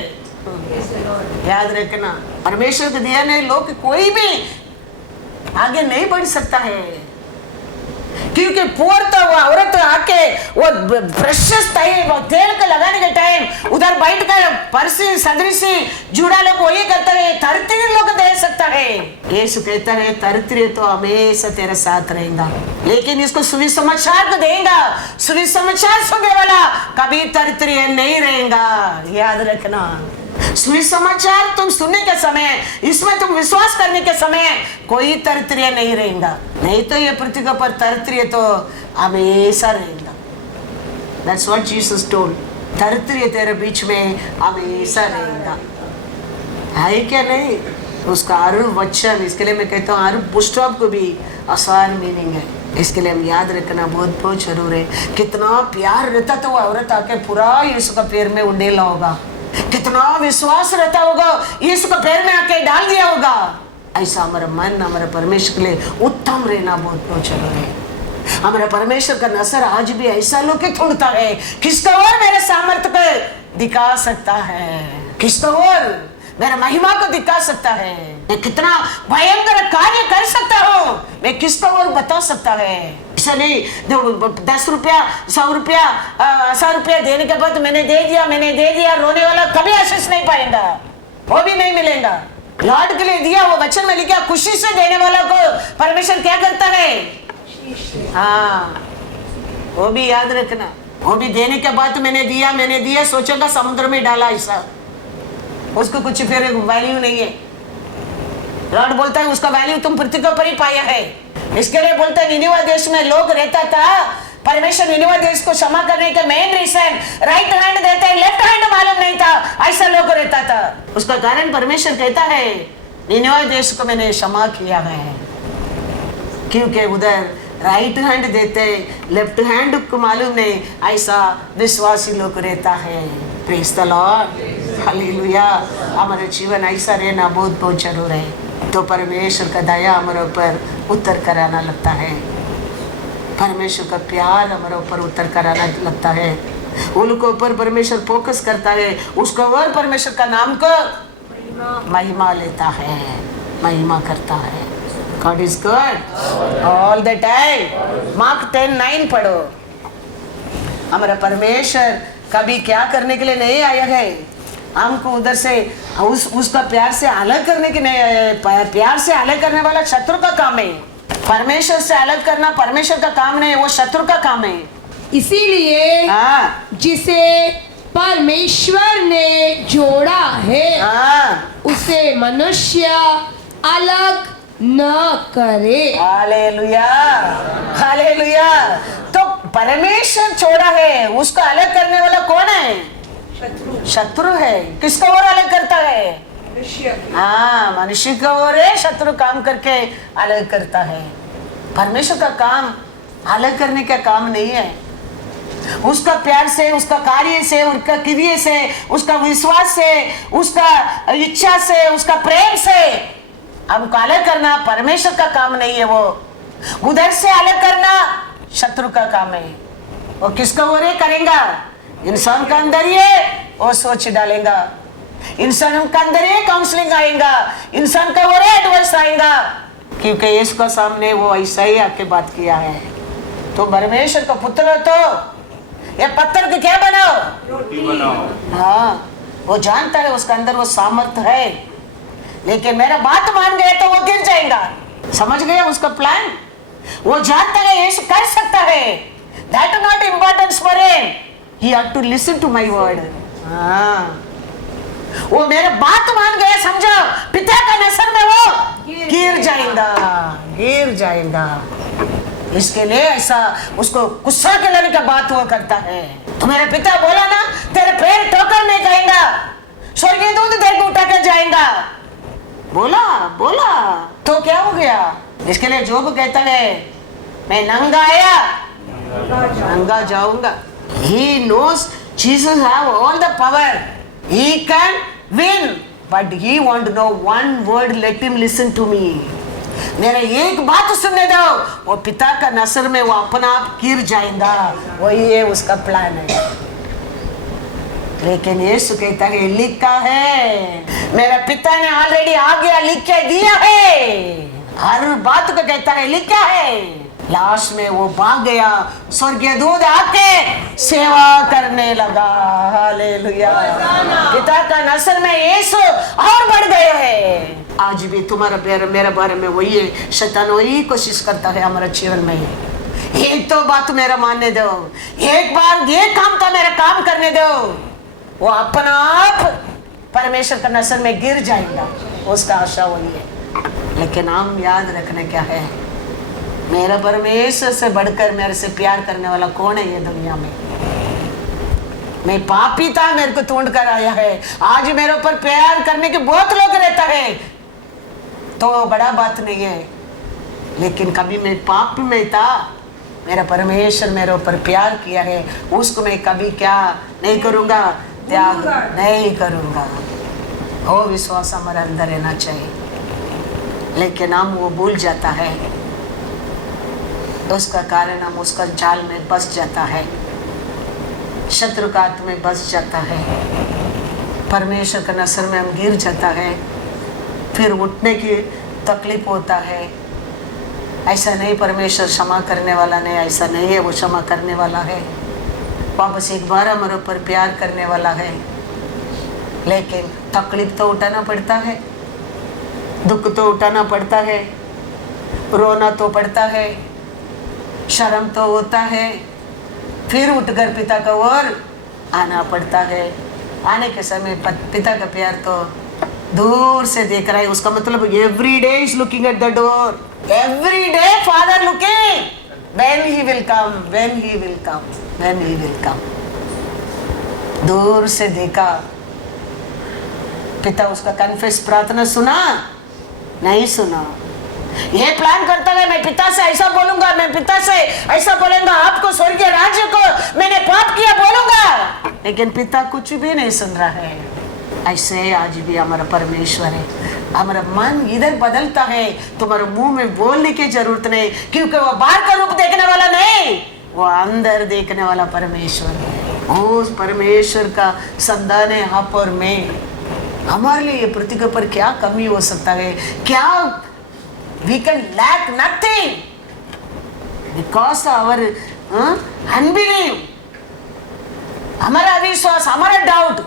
याद रखना, परमेश्वर को दिया नहीं लोग कोई भी आगे नहीं बढ़ सकता है, क्योंकि पुअर तो वो औरत आके वो प्रेशियस वो तेल को लगाने के टाइम उधर बैठ कर परसी सदृशी जुड़ा लोग वही करता है, धरती लोग दे सकता है। यीशु कहता है धरती तो हमेशा तेरे साथ रहेगा, लेकिन इसको सुविसमाचार को देगा। सुविसमाचार सुनने वाला कभी धरती नहीं रहेगा, याद रखना। सुसमाचार तुम सुनने के समय, इसमें तुम विश्वास करने के समय कोई तरतरिया नहीं रहेगा, नहीं तो ये पृथ्वी पर तरतरिया तो हमेशा रहेगा। That's what Jesus told, तरतरिया तेरे बीच में हमेशा रहेगा, है क्या नहीं? उसका हर वचन, इसके लिए मैं कहता हूँ हर पुस्तक को भी आसान मीनिंग है, इसके लिए हम याद रखना बहुत बहुत जरूर है। कितना प्यार रहता तो वो औरत आके पूरा यीशु का पैर में उंडेला होगा, कितना विश्वास रहता होगा, यीशु का पैर में आके डाल दिया होगा। ऐसा हमारा मन, हमारा परमेश्वर के लिए उत्तम रहना बहुत बहुत जरूरी है। हमारा परमेश्वर का नजर आज भी ऐसा लोग के ढूंढता है, किसका और मेरे सामर्थ्य को दिखा सकता है, किसका और मेरा महिमा को दिखा सकता है, मैं कितना भयंकर कार्य कर सकता हूँ, मैं किसको और बता सकता है। ऐसा नहीं 10 रुपया 100 रुपया 1000 रुपया देने के बाद मैंने दे दिया रोने वाला कभी आशीष नहीं पाएगा, वो भी नहीं मिलेगा। लॉर्ड के लिए दिया वो वचन में लिखा, खुशी से देने वाला को परमेश्वर क्या करता है? हाँ, वो भी याद रखना। वो भी देने के बाद मैंने दिया सोचेगा समुद्र में डाला, ऐसा उसको कुछ फिर वैल्यू नहीं है। लॉर्ड बोलता है उसका वैल्यू तुम पृथ्वी के ऊपर ही पाया है। इसके लिए बोलता है निनिवे देश में लोग रहता था, परमेश्वर निनिवे देश को क्षमा करने के मेन रीजन राइट हैंड देते हैं, लेफ्ट हैंड मालूम नहीं था, ऐसा लोग रहता था। उसका कारण परमेश्वर कहता है निनिवे देश को मैंने क्षमा किया है, क्योंकि उधर राइट हैंड देते लेफ्ट हैंड को मालूम नहीं, ऐसा विश्वासी लोग रहता है। Praise the Lord, hallelujah. हमारे जीवन ऐसा रहना बहुत बहुत जरूर है। तो परमेश्वर का दया हमारे ऊपर उतर कराना लगता है, परमेश्वर का प्यार हमारे ऊपर उतर कराना लगता है। उनके ऊपर परमेश्वर फोकस करता है, उसको और परमेश्वर का नाम को महिमा लेता है, महिमा करता है। God is good all the time। Mark 10:9 पढ़ो। हमारा परमेश्वर कभी क्या करने के लिए नहीं आया है, हमको उधर से उसका प्यार से अलग करने के नहीं आया है। प्यार से अलग करने वाला शत्रु का काम है। परमेश्वर से अलग करना परमेश्वर का काम नहीं, वो शत्रु का काम है। इसीलिए हाँ, जिसे परमेश्वर ने जोड़ा है हाँ, उसे मनुष्य अलग न करे। Hallelujah, hallelujah. तो परमेश्वर छोड़ा है, उसको अलग करने वाला कौन है? शत्रु है। किसको और अलग करता है? हाँ, मनुष्य को और शत्रु काम करके अलग करता है। परमेश्वर का काम अलग करने का काम नहीं है। उसका प्यार से, उसका कार्य से, उसका क्रिया से, उसका विश्वास से, उसका इच्छा से, उसका प्रेम से हमको अलग करना परमेश्वर का काम नहीं है। वो उधर से अलग करना शत्रु का काम है। वो किसका वो रे करेगा? इंसान का अंदर ये वो सोच डालेगा, इंसान का अंदर ये काउंसलिंग आएगा, इंसान का वो रे एडवाइस आएगा, क्योंकि इसका सामने वो ऐसा ही आके बात किया है। तो परमेश्वर का पुत्र हो तो ये पत्थर को क्या बनाओ? रोटी बनाओ। हाँ, वो जानता है उसका अंदर वो सामर्थ है, लेकिन मेरा बात मान गया तो वो गिर जाएगा। समझ गया उसका प्लान? वो जानता है यीशु कर सकता है। That is not importance for him. He had to listen to my word. हाँ, वो मेरा बात मान गया, समझो, पिता का नजर में वो गिर जाएगा, गिर जाएगा। इसके लिए ऐसा उसको गुस्सा के लाने का बात हुआ करता है। तो मेरा पिता बोला ना, तेरे पैर ठोकर नहीं खाएगा, स्वर्गीय दूध तेरे को उठा कर जाएगा। बोला बोला तो क्या हो गया? इसके लिए जोब कहता है मैं नंगा आया नंगा जाऊंगा। He knows Jesus have all the power. He can win, but he want to know one word. Let him listen to me. मेरा एक बात सुनने दो, वो पिता का नजर में वो अपना आप गिर जाएगा। वही है उसका प्लान है। लेकिन यीशु कहता है लिखा है, मेरा पिता ने ऑलरेडी आज्ञा लिख के दिया है। हर बात को कहता है लिखा है। लास्ट में वो भाग गया, स्वर्गीय दूध आके सेवा करने लगा। हालेलुया। पिता का नजर में यीशु और बढ़ गया है। आज भी तुम्हारा मेरा बारे में वही है, शैतान वही कोशिश करता है हमारे जीवन में। एक तो बात मेरा मानने दो, एक बार ये काम तो मेरा काम करने दो, वो अपना आप परमेश्वर का नजर में गिर जाएगा। उसका आशा वही है। लेकिन हम याद रखने क्या है, मेरा परमेश्वर से बढ़कर मेरे से प्यार करने वाला कौन है ये दुनिया में? मैं पापी था, मेरे को ढूंढ कर आया है। आज मेरे ऊपर प्यार करने के बहुत लोग रहता है तो बड़ा बात नहीं है, लेकिन कभी मैं पाप में था, मेरा परमेश्वर मेरे ऊपर प्यार किया है, उसको मैं कभी क्या नहीं करूंगा, त्याग नहीं करूंगा। वो विश्वास हमारे अंदर रहना चाहिए। लेकिन हम वो भूल जाता है, उसका कारण हम उसका जाल में बस जाता है, शत्रु का हाथ में बस जाता है, परमेश्वर का नजर में हम गिर जाता है, फिर उठने की तकलीफ होता है। ऐसा नहीं परमेश्वर क्षमा करने वाला नहीं, ऐसा नहीं है, वो क्षमा करने वाला है, वापस एक बार हमारे ऊपर प्यार करने वाला है। लेकिन तकलीफ तो उठाना पड़ता है, दुख तो उठाना पड़ता है, रोना तो पड़ता है, शर्म तो होता है, फिर उठकर पिता का ओर आना पड़ता है। आने के समय पिता का प्यार तो दूर से देख रहा है, उसका मतलब every day is looking at the door, every day father looking when he will come, when he will come, when he will come. दूर से देखा, पिता उसका कन्फेस प्रार्थना सुना नहीं सुना। ये प्लान करता है मैं पिता से ऐसा बोलूंगा, मैं पिता से ऐसा बोलूंगा, आपको स्वर्गीय राज्य को मैंने पाप किया बोलूंगा, लेकिन पिता कुछ भी नहीं सुन रहा है। ऐसे आज भी हमारा परमेश्वर है। हमारा मन इधर बदलता है, तुम्हारे मुंह में बोलने की जरूरत नहीं, क्योंकि वो बाहर का रूप देखने वाला नहीं, वो अंदर देखने वाला परमेश्वर है। उस परमेश्वर का संतान है आप और मैं। हमारे लिए पृथ्वी के ऊपर क्या कमी हो सकता है? क्या we can lack nothing because our unbelief, हमारा अविश्वास, हमारा डाउट,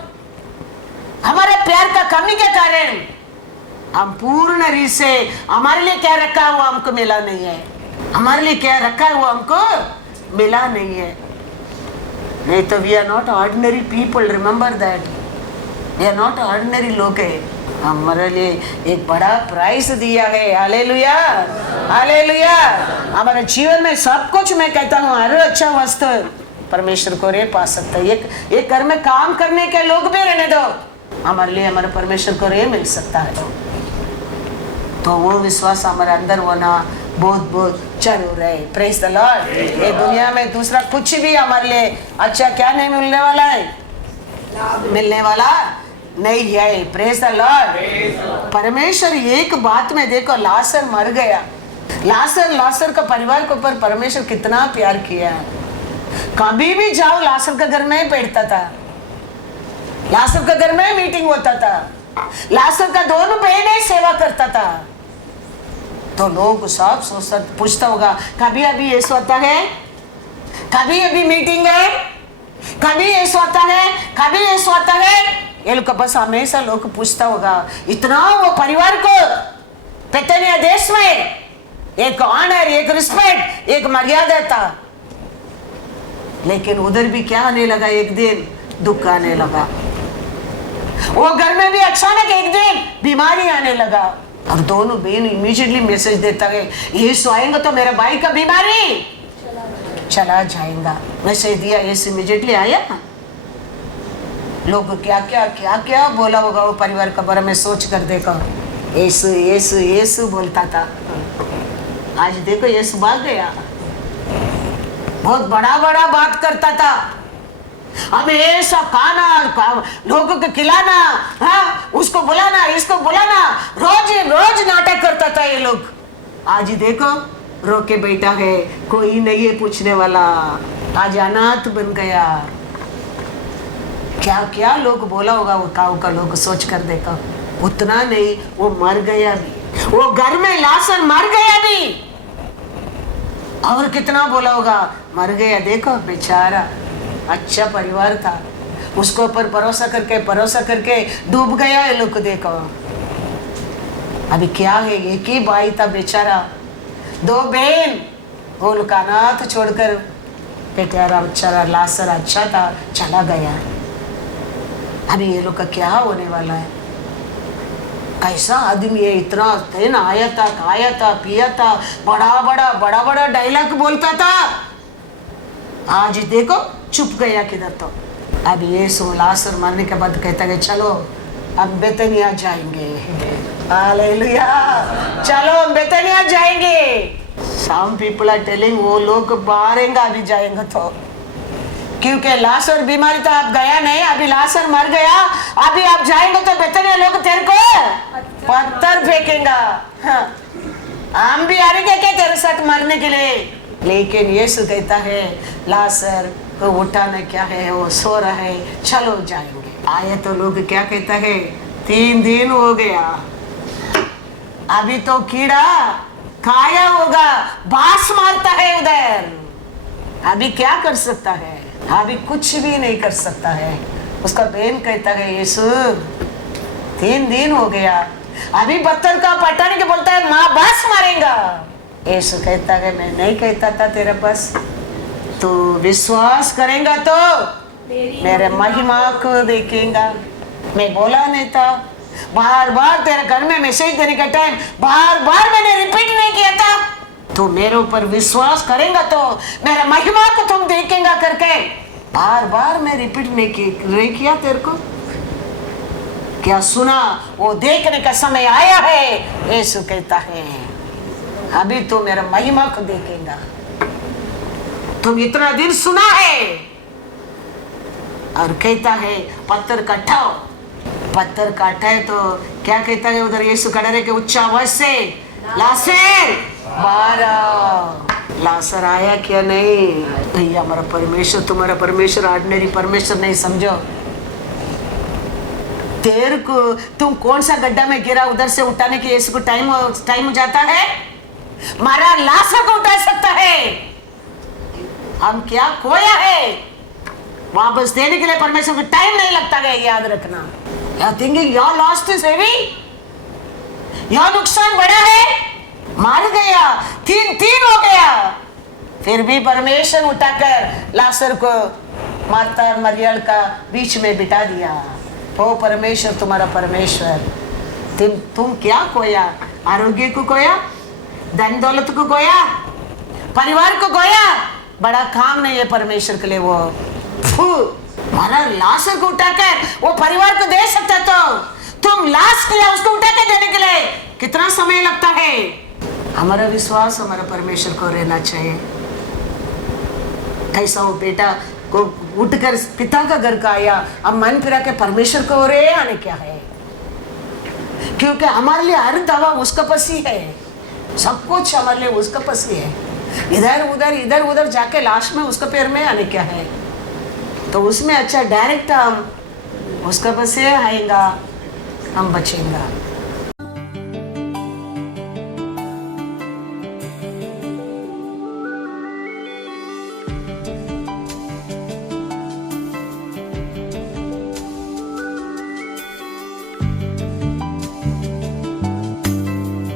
हमारे प्यार का कमी के कारण हम पूर्ण रीत से हमारे लिए क्या रखा हुआ हमको मिला नहीं है, हमारे लिए क्या रखा हुआ हमको मिला नहीं है। नहीं तो we are not ordinary people, remember that, we are not ordinary लोग है। हमारे लिए एक बड़ा प्राइस दिया है। Hallelujah, hallelujah. हमारे जीवन में सब कुछ, मैं कहता हूँ हर अच्छा वस्तु परमेश्वर को रे पा सकता है। एक घर में काम करने के लोग भी रहने दो, हमारे लिए हमारे परमेश्वर को रे मिल सकता है। तो वो विश्वास हमारे अंदर होना बहुत बहुत जरूर है। Praise the Lord. ये दुनिया में दूसरा कुछ भी हमारे लिए अच्छा क्या नहीं मिलने वाला है, मिलने वाला नहीं है। Praise the Lord. परमेश्वर एक बात में देखो, लाजर मर गया, लाजर का परिवार के ऊपर परमेश्वर कितना प्यार किया है। कभी भी जाओ लाजर का घर में बैठता था, लाजर का घर में मीटिंग होता था, लाजर का दोनों बहनें सेवा करता था। तो लोग सब सोचता पूछता होगा कभी अभी ये सोता है, कभी अभी मीटिंग है, कभी ये सोता है, कभी ये सोता है। ये लोग बस हमेशा लोग पूछता होगा। इतना वो परिवार को बेथानिया देश में एक ऑनर, एक रिस्पेक्ट, एक मर्यादा था। लेकिन उधर भी क्या आने लगा, एक दिन दुख आने लगा। वो घर में भी अचानक एक दिन बीमारी आने लगा। और दोनों बहन इमीडिएटली मैसेज देता है, यीशु आएंगे तो मेरे भाई का बीमारी चला जाएगा। मैसेज दिया, यीशु इमीडिएटली आया। लोग क्या क्या बोला होगा वो परिवार के बारे में सोच कर देखो। यीशु यीशु यीशु बोलता था, आज देखो यीशु भाग गया। बहुत बड़ा बड़ा बात करता था, हमेशा खाना, लोगों को खिलाना, हाँ, उसको बुलाना, इसको बुलाना, रोज नाटक करता था ये लोग। आज देखो रो के बैठा है, कोई नहीं है पूछने वाला। आज अनाथ बन गया। क्या क्या लोग बोला होगा वो गाँव का लोग, सोच कर देखो। उतना नहीं, वो मर गया भी, वो घर में लाशर मर गया भी। और कितना बोला होगा, मर गया। देखो बेचारा, अच्छा परिवार था, उसको ऊपर भरोसा करके डूब गया ये लोग। देखो अभी क्या है, एक ही भाई था बेचारा, दो बहन, वो लोग अनाथ छोड़कर बेचारा बेचारा लाशर अच्छा था, चला गया। अभी ये लोग का क्या होने वाला है? कैसा आदमी है, इतना दिन आया था, खाया था, पिया था, बड़ा बड़ा डायलॉग बोलता था। आज देखो चुप गया किधर। तो अब ये लाजर मरने के बाद कहता है चलो अब बेथानिया जाएंगे। हालेलुया, चलो हम बेथानिया जाएंगे। Some people are telling वो लोग मारेंगे अभी जाएंगे तो, क्योंकि लाजर बीमारी था, अब गया नहीं, अभी लाजर मर गया, अभी आप जाएंगे तो बेथानिया लोग तेरे को पत्थर फेंकेंगे। हाँ, हम भी आ रहे क्या तेरे साथ मरने के लिए। लेकिन यीशु कहता है लाजर को उठाना क्या है, वो सो रहा है, चलो जाएंगे। आए तो लोग क्या कहता है, 3 दिन हो गया, अभी तो कीड़ा खाया होगा, बास मारता है उधर, अभी क्या कर सकता है, अभी कुछ भी नहीं कर सकता है। उसका बहन कहता है यीशु 3 दिन हो गया, अभी पत्थर का पटाने के बोलता है माँ बास मारेगा। यीशु कहता है मैं नहीं कहता था तेरे पास, तू विश्वास करेगा तो मेरे महिमा को देखेगा। मैं बोला नहीं था, बार बार तेरे घर में मैसेज देने का टाइम बार बार मैंने रिपीट नहीं किया था। तू मेरे ऊपर विश्वास करेगा तो मेरा महिमा को तुम देखेगा करके बार बार मैं रिपीट नहीं किया तेरे को। क्या सुना? वो देखने का समय आया है। यीशु कहता है अभी तो मेरा महिमा को देखेगा। तुम इतना दिन सुना है और कहता है पत्थर काटाओ। पत्थर काटा है तो क्या कहता है उधर? यीशु खड़ा रह के उच्च आवाज से लासर बाहर आओ। लासर आया क्या? नहीं भैया, हमारा परमेश्वर तुम्हारा परमेश्वर ऑर्डिनरी परमेश्वर नहीं समझो। तेरे को तुम कौन सा गड्ढा में गिरा उधर से उठाने के यीशु को टाइम हो जाता है? मारा लासर को उठा सकता है। हम क्या खोया है वापस देने के लिए परमेश्वर को टाइम नहीं लगता है, याद रखना। या thinking your lost is heavy, your नुकसान बड़ा है, मार गया, तीन हो गया, फिर भी परमेश्वर उठाकर लासर को माता और मरियम का बीच में बिठा दिया। ओ परमेश्वर तुम्हारा परमेश्वर, तुम क्या खोया? आरोग्य को खोया, धन दौलत को खोया, परिवार को खोया। बड़ा काम नहीं है परमेश्वर के लिए। वो मारा लाश को उठाकर वो परिवार को दे सकता, तो तुम लाश किया उसको उठाकर देने के लिए कितना समय लगता है? हमारा विश्वास हमारा परमेश्वर को रहना चाहिए। कैसा वो बेटा को उठकर पिता का घर का आया, अब मन फिरा के परमेश्वर को रे आने क्या है? क्योंकि हमारे लिए हर दवा उसका पसी है, सब कुछ हमारे लिए उसका पसी है। इधर उधर जाके लाश में उसका पैर में आने क्या है? तो उसमें अच्छा डायरेक्ट हम उसका बस आएगा, हम बचेंगे।